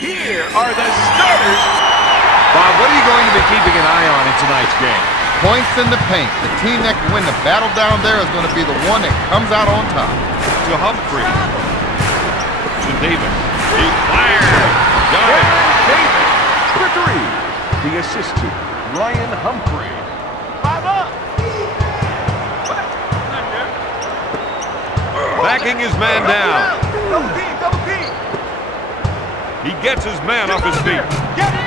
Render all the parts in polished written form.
Here are the starters. Bob, what are you going to be keeping an eye on in tonight's game? Points in the paint. The team that can win the battle down there is going to be the one that comes out on top. To Humphrey. To Davis. He fired. Got it. Davis for three. The assist to Ryan Humphrey. 5 up. Backing his man down. Double team, double team. He gets his man off his feet.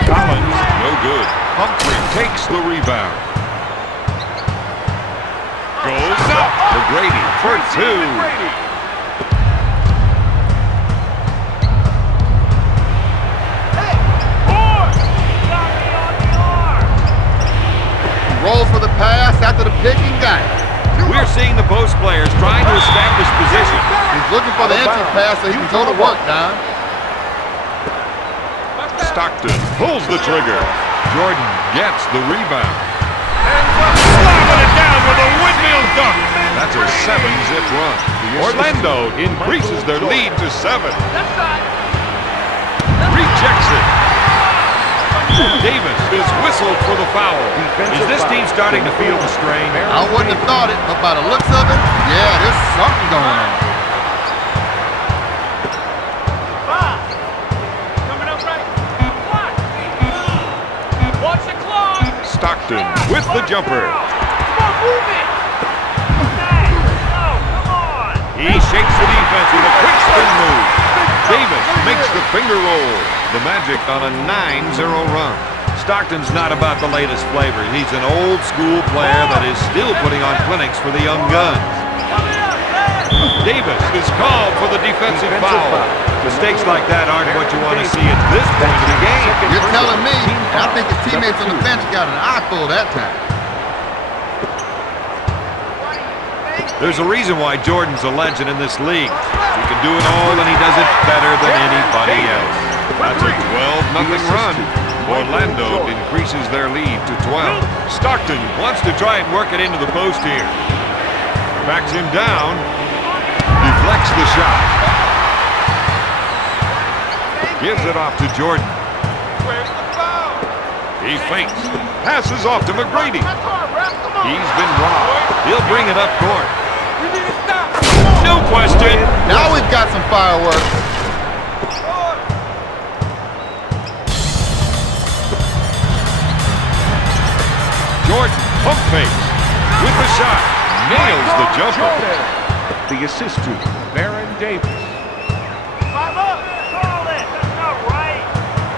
Collins, no good. Humphrey takes the rebound. Goes up to Grady for two. Rolls for the pass after the pick and got it. We're seeing the post players trying to establish position. He's looking for the entry pass so he can go to work, Don. Stockton pulls the trigger. Jordan gets the rebound. Slamming it down with a windmill dunk. That's a 7-zip run. Orlando increases their lead to 7. Rejects it. Davis is whistled for the foul. Is this team starting to feel the strain? I wouldn't have thought it, but by the looks of it, yeah, there's something going on. Coming up right. Watch the clock. Stockton with the jumper. Come on, move it. Nice. No, come on. He shakes the defense with a quick spin move. Davis makes the finger roll. The Magic on a 9-0 run. Stockton's not about the latest flavor. He's an old school player that is still putting on clinics for the young guns. Davis is called for the defensive foul. Mistakes like that aren't what you want to see at this point in the game. You're telling me, and I think his teammates on the bench got an eyeful that time. There's a reason why Jordan's a legend in this league. He can do it all, and he does it better than anybody else. That's a 12-0 run. Orlando increases their lead to 12. Stockton wants to try and work it into the post here. Backs him down. Deflects the shot. Gives it off to Jordan. He fakes. Passes off to McGrady. He's been robbed. He'll bring it up court. No question. Now we've got some fireworks. Jordan, pump fakes. With the shot. Nails the jumper. The assist to Baron Davis. 5 up. Call it. That's not right.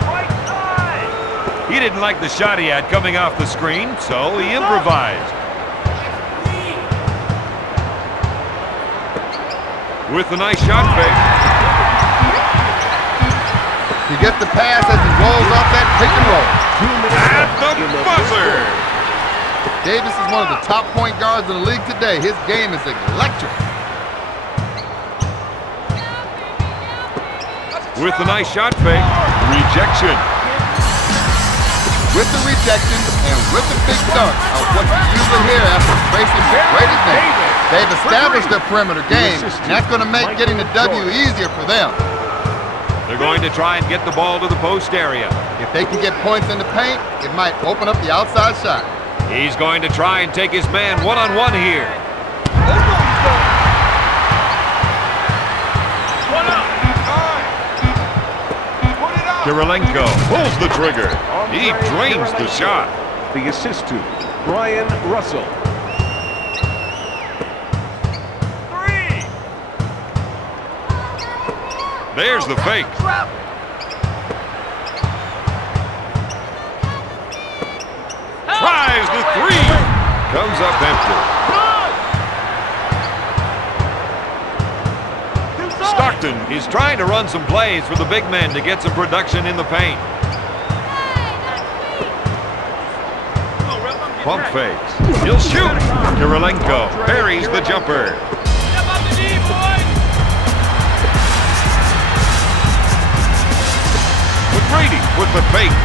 Right side. He didn't like the shot he had coming off the screen, so he improvised. With a nice shot fake. He gets the pass as he rolls off that pick and roll. At the buzzer. Davis is one of the top point guards in the league today. His game is electric. With a nice shot fake. Rejection. With the rejection and with the big dunk of what you usually hear after tracing Brady's name. They've established their perimeter game, and that's going to make getting the W easier for them. They're going to try and get the ball to the post area. If they can get points in the paint, it might open up the outside shot. He's going to try and take his man one-on-one here. Kirilenko pulls the trigger. He drains the shot. The assist to Brian Russell. 3. There's the fake. Tries the 3. Comes up empty. Stockton is trying to run some plays for the big men to get some production in the paint. Pump fakes. He'll shoot. Kirilenko buries the jumper. McGrady with the fake.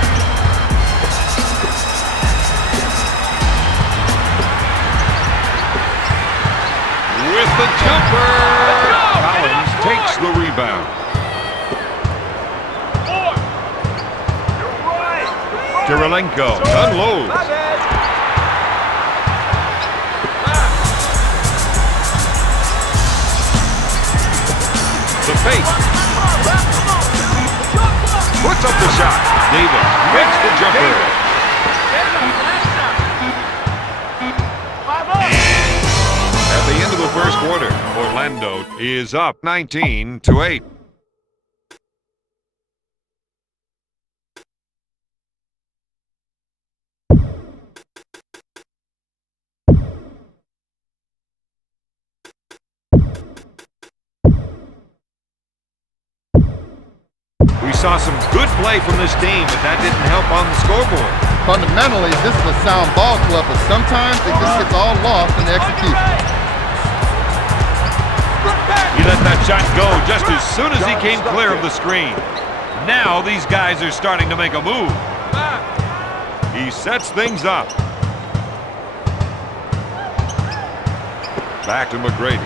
With the jumper. Collins takes the rebound. Kirilenko unloads. The fake. Puts up the shot. Davis makes the jumper. At the end of the first quarter, Orlando is up 19-8. We saw some good play from this team, but that didn't help on the scoreboard. Fundamentally, this is a sound ball club, but sometimes it just gets all lost in the execution. He let that shot go just as soon as he came clear of the screen. Now these guys are starting to make a move. He sets things up. Back to McGrady.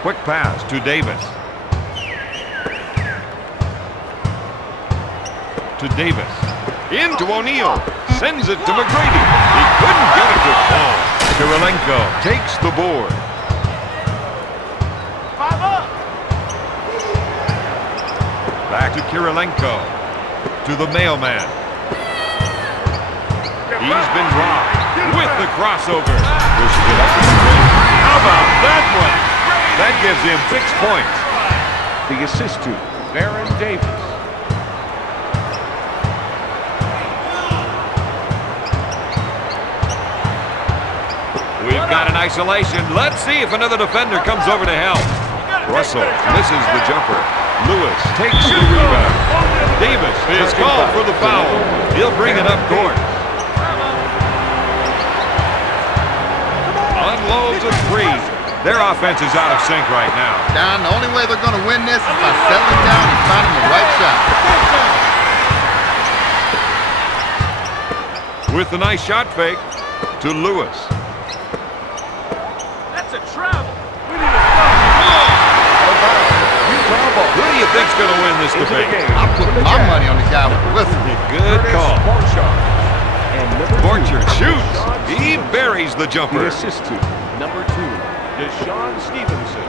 Quick pass to Davis. To Davis. Into O'Neal. Sends it to McGrady. He couldn't get it to fall. Kirilenko takes the board. Back to Kirilenko. To the mailman. He's been robbed with the crossover. Pushing it up to McGrady. How about that one? That gives him 6 points. The assist to Baron Davis. We've got an isolation. Let's see if another defender comes over to help. Russell misses the jumper. Lewis takes the rebound. Davis is called for the foul. He'll bring it up court. Unloads a three. Their offense is out of sync right now. Don, the only way they're going to win this is by settling down and finding the right shot. With the nice shot fake to Lewis. That's a travel. Who do you think's going to win this debate? I'm putting my money on the guy with the whistle. Good call. And number Borchard 2, shoots. He buries the the jumper. assist to number 2, Deshaun Stevenson.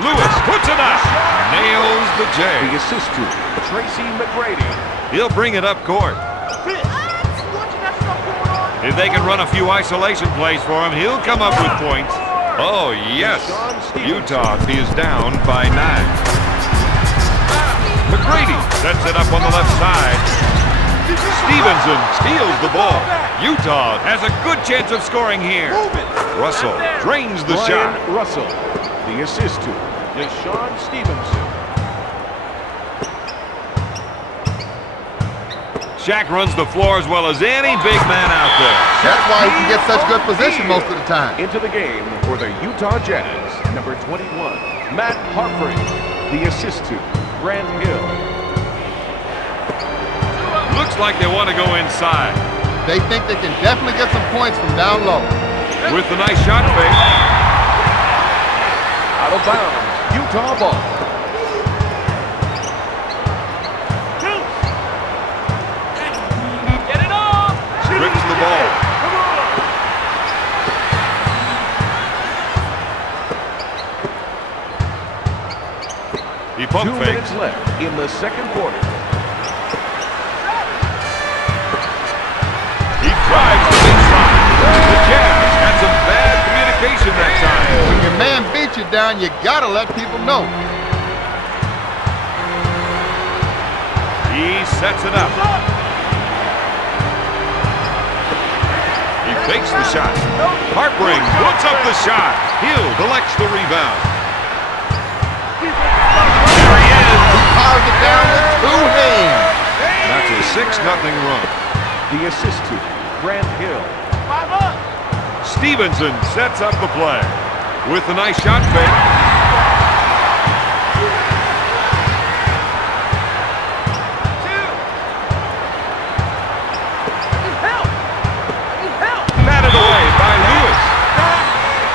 Lewis puts it up. Nails the The J. assist to Tracy McGrady. He'll bring it up court. If they can run a few isolation plays for him, he'll come up with points. Oh, yes. Utah is down by 9. McGrady sets it up on the left side. Stevenson steals the ball. Utah has a good chance of scoring here. Russell drains the shot. Brian Russell. The assist to Deshaun Stevenson. Shaq runs the floor as well as any big man out there. That's why he can get such good position most of the time. Into the game for the Utah Jazz, number 21, Matt Harper. The assist to Grant Hill. Looks like they want to go inside. They think they can definitely get some points from down low. With the nice shot fake. Out of bounds, Utah ball. Get it off. Strips the ball. He 2 pump fakes. minutes left in the second quarter. He drives the baseline. The Jazz had some bad communication that time. When your man beats you down, you gotta let people know. He sets it up. He fakes the shot. Harpering puts up the shot. Hill collects the rebound. There he is. Powers it down with 2 hands. That's a 6-0 run. The assist to Grant Hill. 5 up. Stevenson sets up the play with a nice shot fake. Batted away by Lewis.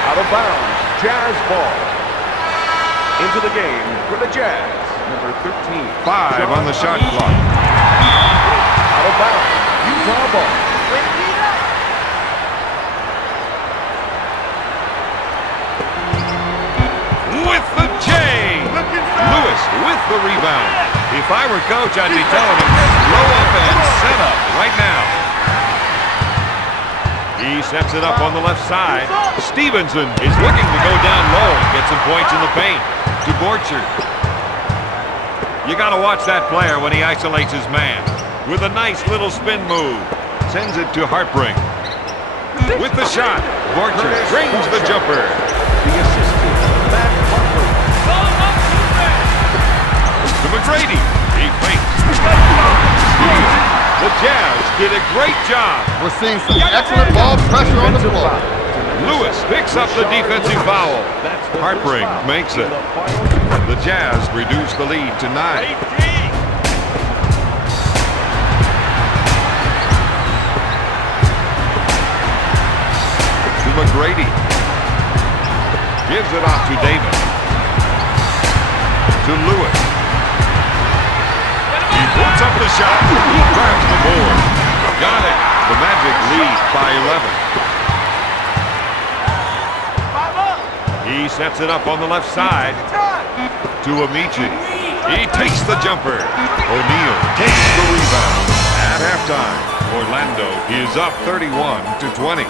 Out of bounds, Jazz ball. Into the game for the Jazz, number 13. 5 on the shot clock. Out of bounds. Utah ball. With the J. Lewis with the rebound. If I were coach, I'd be telling him, slow up and set up right now. He sets it up on the left side. Stevenson is looking to go down low and get some points in the paint. To Borchard. You got to watch that player when he isolates his man. With a nice little spin move. Sends it to Hartbring. With the shot, Borchard brings the jumper. The assistant, Matt Harper. To McGrady. He fakes. The Jazz did a great job. We're seeing some excellent ball pressure on the floor. Lewis picks up the defensive foul. Hartbring makes it. The Jazz reduce the lead to 9. To McGrady. Gives it off to Davis. To Lewis. He puts up the shot. He grabs the board. Got it. The Magic lead by 11. He sets it up on the left side. To Amici. He takes the jumper. O'Neal takes the rebound. At halftime, Orlando is up 31-20.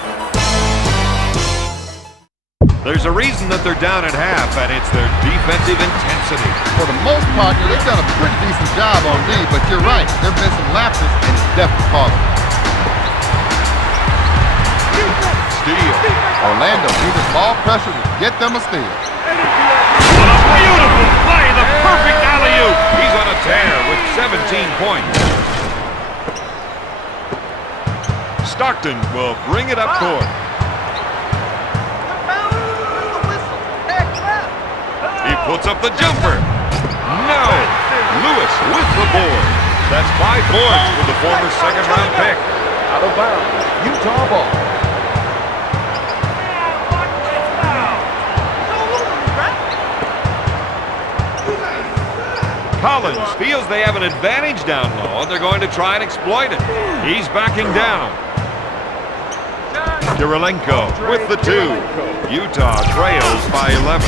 There's a reason that they're down at half, and it's their defensive intensity. For the most part, they've done a pretty decent job on D, but you're right. There have been some lapses, and it's definitely costly. Steal. Orlando uses ball pressure to get them a steal. What a beautiful play, the perfect alley-oop. He's on a tear with 17 points. Stockton will bring it up court. He puts up the jumper. No. Lewis with the board. That's 5 points for the former second-round pick. Out of bounds. Utah ball. Collins feels they have an advantage down low, and they're going to try and exploit it. He's backing down. Kirilenko with the 2. Utah trails by 11.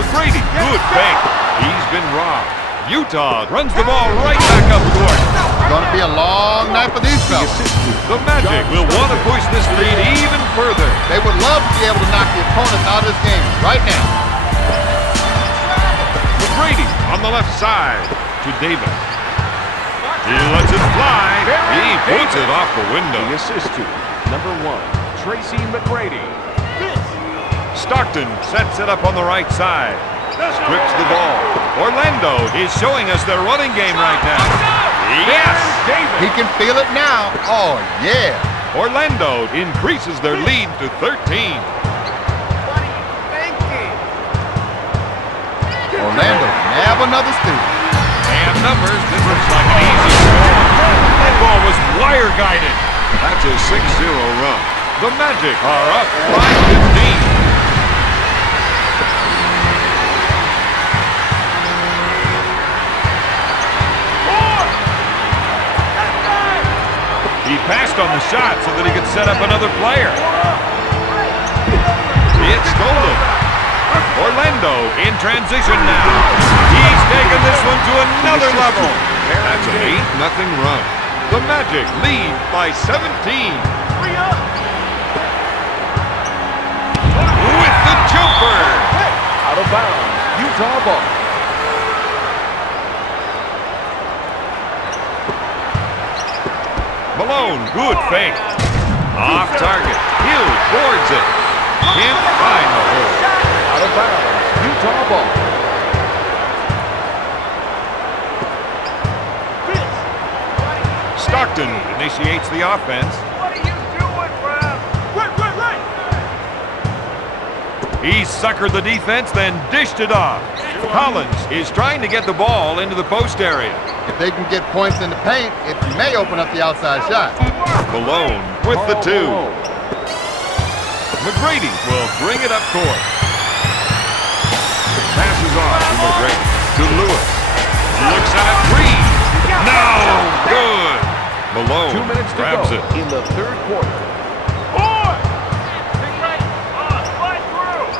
McGrady, good fake. He's been robbed. Utah runs the ball right back up court. It's going to be a long night for these fellas. The Magic will want to push this lead even further. They would love to be able to knock the opponent out of this game right now. McGrady on the left side to Davis. He lets it fly. He puts it off the window. The assist to number 1, Tracy McGrady. Stockton sets it up on the right side. Strips the ball. Orlando is showing us their running game right now. Yes! He can feel it now. Oh, yeah. Orlando increases their lead to 13. Orlando can have another steal. And numbers, this looks like an easy score. That ball was wire guided. That's a 6-0 run. The Magic are up by 15. He passed on the shot so that he could set up another player. It's stolen. Orlando in transition now. He's taken this one to another level. That's an 8-0 run. The Magic lead by 17. With the jumper. Out of bounds. Utah ball. Malone, good fake. Off target. Hill boards it. Can't find the hole. Out of bounds. Utah ball. Stockton initiates the offense. What are you doing, Brad? Right. He suckered the defense, then dished it off. Collins is trying to get the ball into the post area. If they can get points in the paint, it may open up the outside shot. Malone with the 2. McGrady will bring it up court. Passes off to McGrady. To Lewis. Looks at a three. No! Good! Malone 2 minutes to grabs go it. in the third quarter.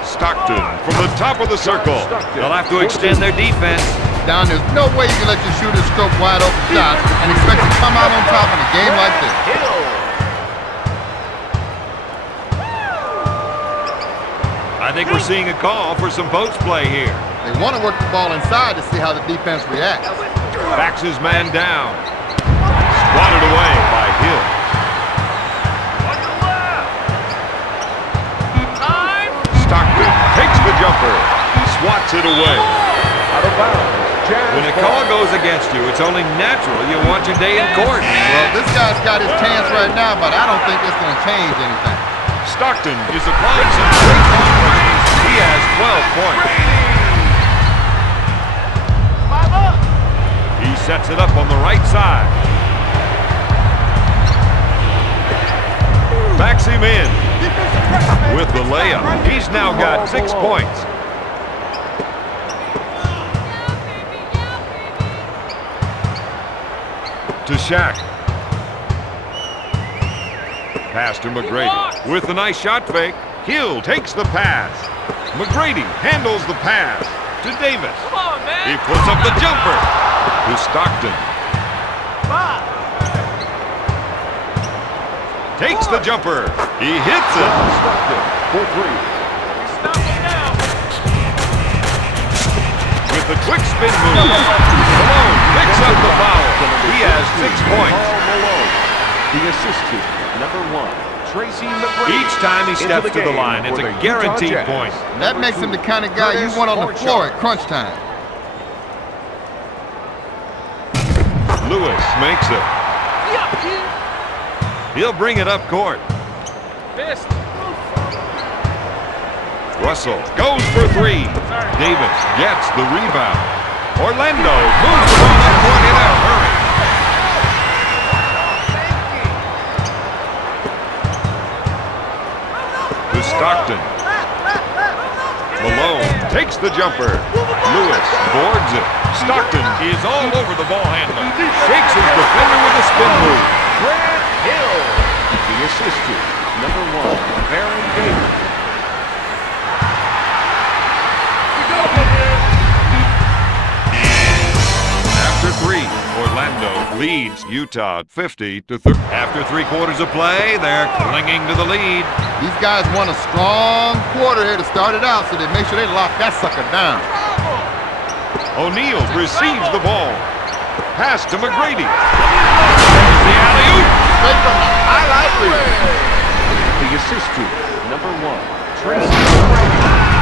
Stockton from the top of the circle. They'll have to extend their defense. Down, there's no way you can let your shooter stroke wide open shots and expect to come out on top in a game like this. I think we're seeing a call for some post play here. They want to work the ball inside to see how the defense reacts. Backs his man down. Swatted away by Hill. Stockton takes the jumper. Swats it away. Out of bounds. Jazz When a ball. call goes against you, it's only natural you want your day in court. Well, this guy's got his chance right now, but I don't think it's going to change anything. Stockton is applying some great confidence. He has 12 points. He sets it up on the right side. Backs him in with the layup. He's now got 6 points. To Shaq. Pass to McGrady with a nice shot fake. Hill takes the pass. McGrady handles the pass to Davis. He puts up the jumper to Stockton. Takes the jumper. He hits it. Stockton for three. With the quick spin move. Malone picks up the foul. He has 6 points. Malone, the assist to number 1, Tracy McGrady. Each time he steps to the line, it's a guaranteed point. That makes him the kind of guy you want on the floor at crunch time. Lewis makes it. He'll bring it up court. Russell goes for 3. Davis gets the rebound. Orlando moves the ball up court in a hurry. To Stockton. Malone takes the jumper. Lewis boards it. Stockton is all over the ball handler. Shakes his defender with a spin move. Grant Hill, the assist to number 1, Baron Davis. After 3, Orlando leads Utah 50-30. After 3 quarters of play, they're clinging to the lead. These guys want a strong quarter here to start it out, so they make sure they lock that sucker down. O'Neal receives the ball. Pass to McGrady. There's the alley-oop. Straight from the highlight reel. The assist to number 1, Tracy McGrady.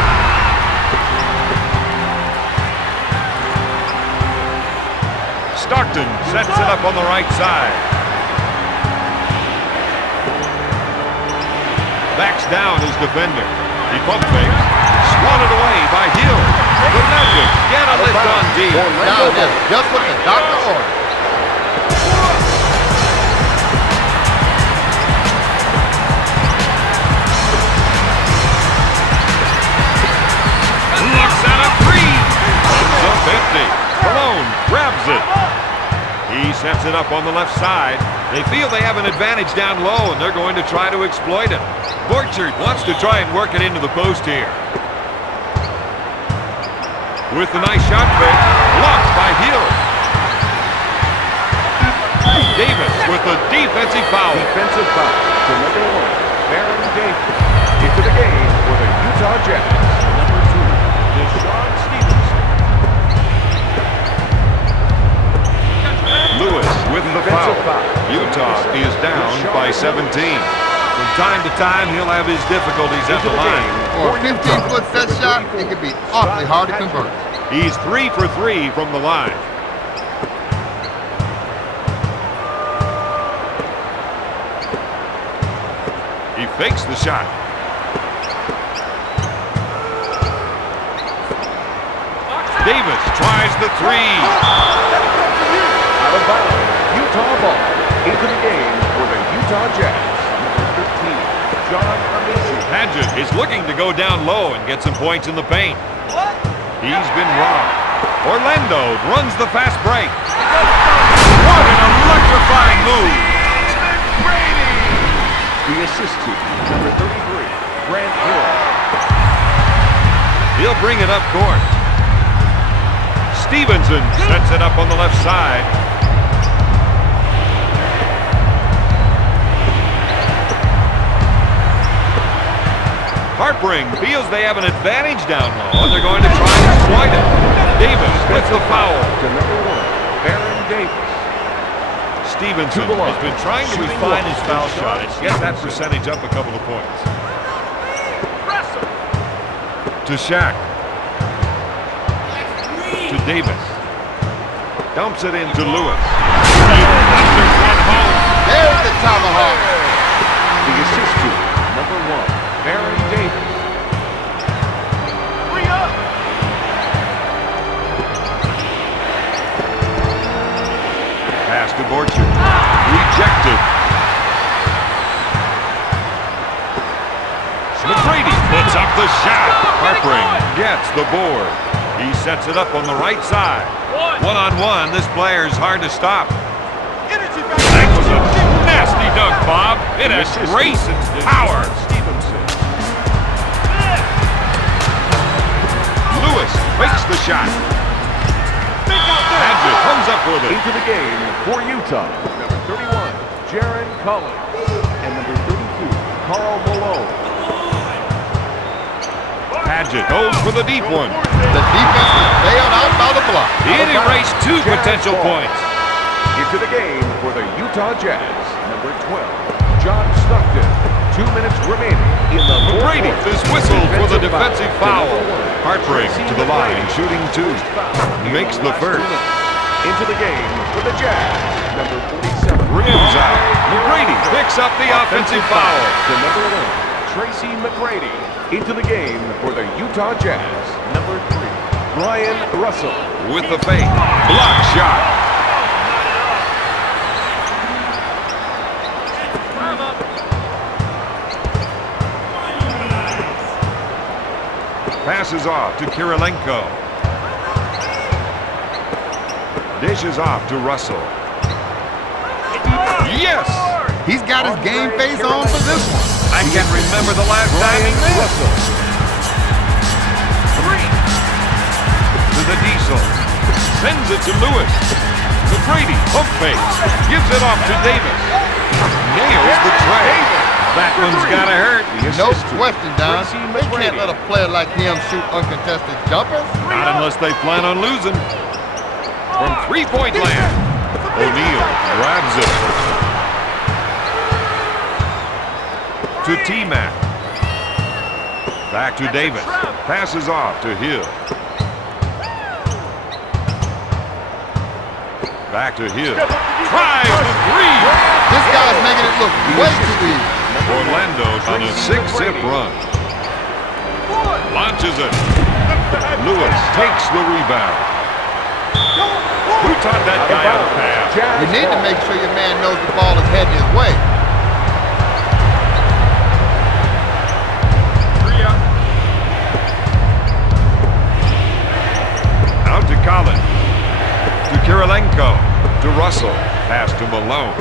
Stockton sets it up on the right side. Backs down his defender. He pump fakes. Swatted away by Hill. The Magic get a lift on D. Now that's just what the doctor ordered. Looks at a 3. Comes up empty. Malone grabs it. He sets it up on the left side. They feel they have an advantage down low, and they're going to try to exploit it. Borchard wants to try and work it into the post here. With a nice shot fake, blocked by Hill. Davis with a defensive foul. Defensive foul to number 1, Baron Davis. Into the game for the Utah Jazz. Number 2, Deshaun Stevenson. Lewis with the foul. Utah is down by 17. From time to time, he'll have his difficulties at the line. For a 15-foot set shot, it can be awfully hard to convert. He's 3 for 3 from the line. He fakes the shot. Davis tries the 3. Out of bounds. Utah ball. Into the game for the Utah Jazz. Number 15, Paget is looking to go down low and get some points in the paint. He's been robbed. Orlando runs the fast break. What an electrifying move. The assist to number 33, Grant Hill. He'll bring it up court. Stevenson sets it up on the left side. Harpering feels they have an advantage down low, and they're going to try and exploit it. Davis gets the foul. To number 1, Baron Davis. Stevenson has been trying to refine his foul shot and get that percentage up a couple of points. To Shaq. To Davis. Dumps it into Lewis. There's the tomahawk. The assist to number 1, Baron Davis. Pass to Borchard. Rejected. McGrady puts up the shot. Harpering gets the board. He sets it up on the right side. One-on-one, this player's hard to stop. That was a nasty dunk, Bob. It has grace and power. Stevenson. Lewis fakes the shot. Paget comes up with it. Into the game for Utah, number 31, Jaron Collins, and number 32, Karl Malone. Paget goes for the deep one. The defense is bailed out by the block. He erased 2 potential points. Into the game for the Utah Jazz, number 12, John Stockton. 2 minutes remaining in the McGrady is whistled for the defensive foul. Harpering to the line, shooting 2. Makes the first. Into the game for the Jazz, number 47. Rims out. McGrady picks up the offensive foul. To number 1, Tracy McGrady. Into the game for the Utah Jazz, number 3, Brian Russell. With the fake. Block shot. Passes off to Kirilenko. Dishes off to Russell. Yes! He's got his game face on for this one. I can't remember the last time he missed. To the Diesel. Sends it to Lewis. McGrady, pump fake. Gives it off to Davis. Nails the tray. That one's gotta hurt. No question, Don. They can't let a player like him shoot uncontested jumpers. Not unless they plan on losing. From three-point land, O'Neal grabs it. To T-Mac. Back to Davis. Passes off to Hill. Back to Hill. Tries the 3. This guy's making it look way too easy. Orlando's on a 6-zip run. Launches it. Lewis takes the rebound. Who taught that guy how to pass? You need to make sure your man knows the ball is heading his way. Out to Collins. To Kirilenko. To Russell. Pass to Malone.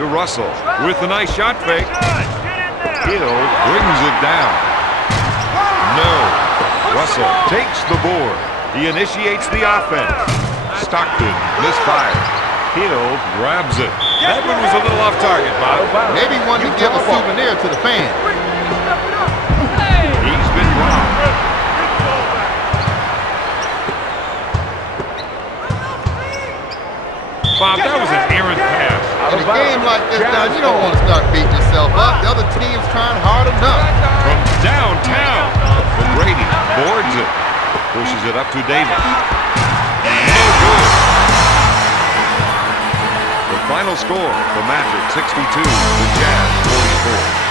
To Russell with a nice shot fake. Hill brings it down. No. Russell takes the board. He initiates the offense. Stockton misfires. Hill grabs it. That one was a little off target, Bob. Maybe one to give a souvenir to the fans. He's been wrong. Bob, that was an errant pass. In a game like this, Don, you don't want to start beating yourself up. The other team's trying hard enough. From downtown, McGrady boards it. Pushes it up to Davis. No good. The final score, the Magic 62, the Jazz 44.